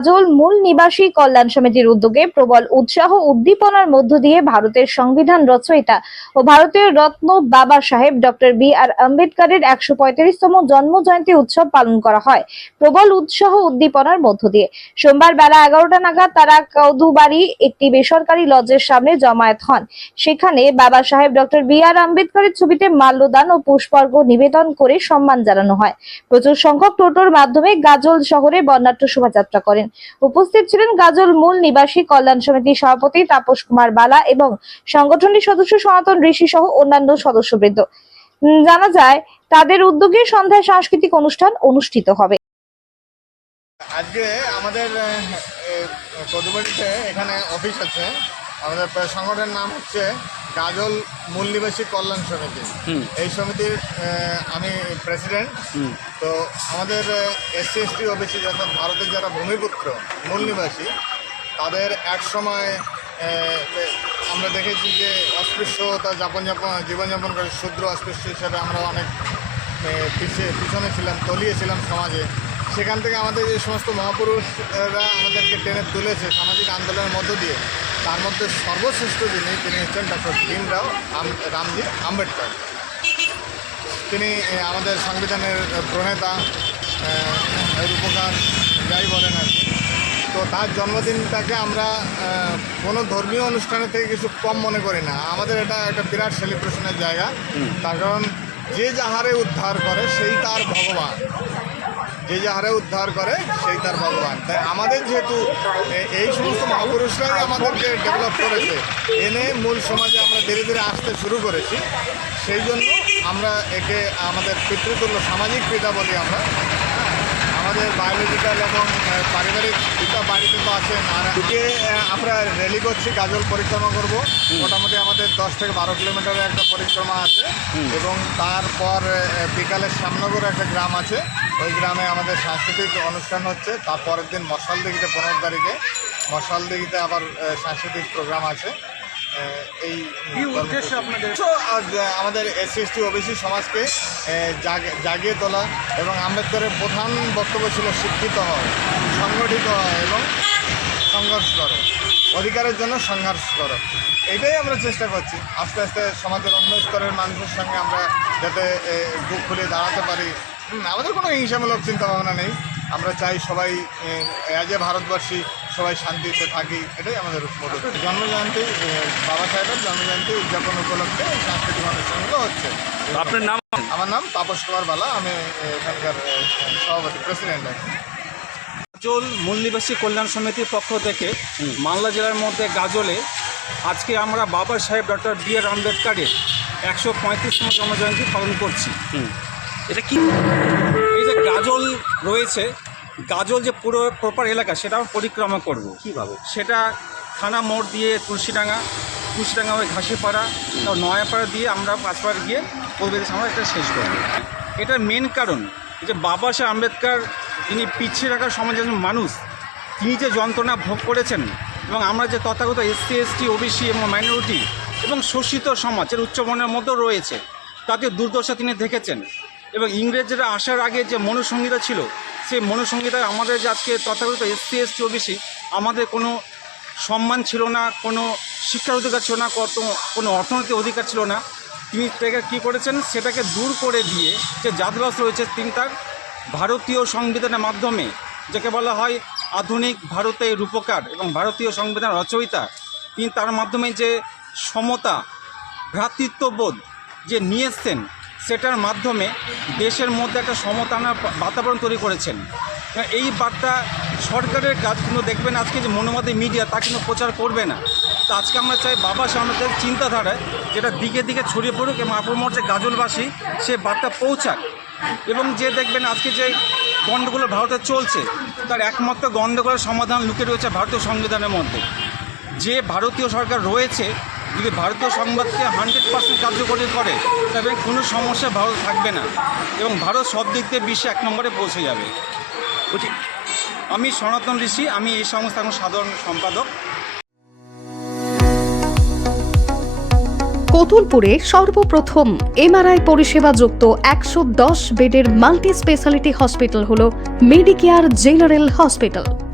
কাজল মূল নিবাসী কল্যাণ সমিতির উদ্যোগে প্রবল উৎসাহ উদ্দীপনার মধ্য দিয়ে ভারতের সংবিধান রচয়িতা ও ভারতীয় রত্ন বাবা সাহেব ডক্টর বি আর আম্বেদকরের একশো পঁয়ত্রিশতম জন্ম জয়ন্তী উৎসব পালন করা হয় প্রবল উৎসাহ উদ্দীপনার মধ্য দিয়ে। সোমবার বেলা এগারোটা নাগাদ তারা কৌদুবাড়ি একটি বেসরকারি লজের সামনে জমায়েত হন। সেখানে বাবা সাহেব ডক্টর বি আর আম্বেদকরের ছবিতে মাল্যদান ও পুষ্পার্ঘ নিবেদন করে সম্মান জানানো হয়। প্রচুর সংখ্যক টোটোর মাধ্যমে গাজল শহরে বর্ণাঢ্য শোভাযাত্রা করেন। উপস্থিত ছিলেন গাজল মূল নিবাসী কল্যাণ সমিতির সভাপতি তাপস কুমার বালা এবং সংগঠনটির সদস্য সনাতন ঋষি সহ অন্যান্য সদস্যবৃন্দ। জানা যায় তাদের উদ্যোগে সন্ধ্যায় সাংস্কৃতিক অনুষ্ঠান অনুষ্ঠিত হবে। আজকে আমাদের কদুবাড়িতে এখানে অফিস আছে। আমাদের সংগঠনের নাম হচ্ছে গাজল মূল নিবাসী কল্যাণ সমিতি। এই সমিতির আমি প্রেসিডেন্ট তো আমাদের এসসি এসটি ওবিসি যত ভারতের যারা ভূমিপুত্র মূল নিবাসী তাদের এক সময় আমরা দেখেছি যে অস্পৃশ্যতা যাপন যাপন জীবনযাপন করে ক্ষুদ্র অস্পৃশ্য হিসাবে আমরা অনেক পিছিয়ে পিছনে ছিলাম তলিয়েছিলাম সমাজে। সেখান থেকে আমাদের যে সমস্ত মহাপুরুষরা আমাদেরকে টেনে তুলেছে সামাজিক আন্দোলনের মধ্য দিয়ে তার মধ্যে সর্বশ্রেষ্ঠ যিনি তিনি হচ্ছেন ডক্টর ভীমরাও রামজি আম্বেদকর। তিনি আমাদের সংবিধানের প্রণেতা রূপকার যাই বলেন আর কি। তো তার জন্মদিনটাকে আমরা কোনো ধর্মীয় অনুষ্ঠানের থেকে কিছু কম মনে করি না। আমাদের এটা একটা বিরাট সেলিব্রেশনের জায়গা। তার কারণ যে যাহারে উদ্ধার করে সেই তার ভগবান। যে যাহারে উদ্ধার করে, সেই তার ভগবান। তাই আমাদের যেহেতু এই সমস্ত মহাপুরুষরাই আমাদেরকে ডেভেলপ করেছে, এনে মূল সমাজে আমরা ধীরে ধীরে আসতে শুরু করেছি, সেই জন্য আমরা একে আমাদের পিতৃতুল্য সামাজিক পিতা বলি আমরা। আমাদের বায়োলজিক্যাল এবং পারিবারিক পিতা বাড়িতে তো আছেন আর আজকে আমরা র্যালি করছি গাজল পরিক্রমা করব। মোটামুটি আমাদের দশ থেকে বারো কিলোমিটারের একটা পরিক্রমা আছে। এবং তারপর বিকালে শ্যামনগর একটা গ্রাম আছে। ওই গ্রামে আমাদের সাংস্কৃতিক অনুষ্ঠান হচ্ছে। তারপরের দিন মশাল দিঘিতে পনেরো তারিখে। মশাল দিঘিতে আবার সাংস্কৃতিক প্রোগ্রাম আছে। এই উদ্দেশ্য আপনাদের? আমাদের এসসি এসটি ওবিসি সমাজকে জাগ- জাগিয়ে তোলা এবং আম্বেদকরের প্রধান বক্তব্য ছিল শিক্ষিত হও সংগঠিত হয় এবং সংঘর্ষ করো অধিকারের জন্য সংঘর্ষ করো এটাই আমরা চেষ্টা করছি আস্তে আস্তে সমাজের অন্য স্তরের মানুষের সঙ্গে আমরা যাতে বুক খুলে দাঁড়াতে পারি আমাদের কোনো হিংসামূলক চিন্তা ভাবনা নেই আমরা চাই সবাই অ্যাজ এ ভারতবর্ষী সবাই শান্তিতে থাকি এটাই আমাদের জন্মজয়ন্তী বাবা সাহেবের জন্মজয়ন্তী উদযাপন উপলক্ষে সাংস্কৃতিক অনুষ্ঠানগুলো হচ্ছে। আপনার নাম? আমার নাম তাপস কুমার বালা আমি এখানকার সভাপতি প্রেসিডেন্ট। গাজল মূলনিবাসী কল্যাণ সমিতির পক্ষ থেকে মালদা জেলার মধ্যে গাজলে আজকে আমরা বাবা সাহেব ডক্টর বি আর আম্বেদকারের একশো পঁয়ত্রিশতম জন্মজয়ন্তী পালন করছি। এটা কি? এই যে গাজল রয়েছে গাজল যে পুরো প্রপার এলাকা সেটা আমরা পরিক্রমা করব। কীভাবে সেটা থানা মোড় দিয়ে তুলসীডাঙ্গা তুলসীডাঙ্গা হয়ে ঘাসিপাড়া নয়াপাড়া দিয়ে আমরা পাঁচপাড়া গিয়ে পরিবেশ আমরা এটা শেষ করব। এটার মেন কারণ যে বাবা সাহেব আম্বেদকর তিনি পিছিয়ে রাখা সমাজের মানুষ তিনি যে যন্ত্রণা ভোগ করেছেন এবং আমরা যে তথাগত এসসি এসটি ওবিসি এবং মাইনরিটি এবং শোষিত সমাজের উচ্চবর্ণের মধ্যেও রয়েছে তাতে দুর্দশা তিনি দেখেছেন। এবং ইংরেজরা আসার আগে যে মনুসংহিতা ছিল সেই মনুসংহিতায় আমাদের যে আজকে তথাগত এসসি, এসটি, ওবিসি, আমাদের কোনো সম্মান ছিল না, কোনো শিক্ষার অধিকার ছিল না, কত কোনো অর্থনৈতিক অধিকার ছিল না। তিনি তাকে কী করেছেন? সেটাকে দূর করে দিয়ে যে জাতবাস রয়েছে, তিনি তার ভারতীয় সংবিধানের মাধ্যমে, যাকে বলা হয় আধুনিক ভারতের রূপকার এবং ভারতীয় সংবিধান রচয়িতা, তিনি তার মাধ্যমে যে সমতা, ভ্রাতৃত্ববোধ যে নিয়ে এসছেন সেটার মাধ্যমে দেশের মধ্যে একটা সমতানার বাতাবরণ তৈরি করেছেন। এই বার্তা সরকারের কাজ কিন্তু দেখবেন আজকে যে মনোমাদী মিডিয়া তা কিন্তু প্রচার করবে না। তো আজকে আমরা চাই বাবা সামনের চিন্তাধারায় যেটা দিকে দিকে ছড়িয়ে পড়ুক এবং আপমর যে গাজলবাসী সে বার্তা পৌঁছাক। এবং যে দেখবেন আজকে যে গণ্ডগোল ভারতে চলছে, তার একমাত্র গণ্ডগোলের সমাধান লুকে রয়েছে ভারতীয় সংবিধানের মধ্যে। যে ভারতীয় সরকার রয়েছে যদি ভারতীয় সংবাদকে হান্ড্রেড পার্সেন্ট কার্যকরী করে, তবে কোনো সমস্যা ভারত থাকবে না। এবং ভারত সব দিক দিয়ে বিশ্বে এক নম্বরে পৌঁছে যাবে। আমি সনাতন ঋষি, আমি এই সংস্থার সাধারণ সম্পাদক। কতুলপুরে সর্বপ্রথম এমআরআই পরিষেবা যুক্ত একশো দশ বেডের মাল্টি স্পেশালিটি হসপিটাল হল মেডিকেয়ার জেনারেল হসপিটাল।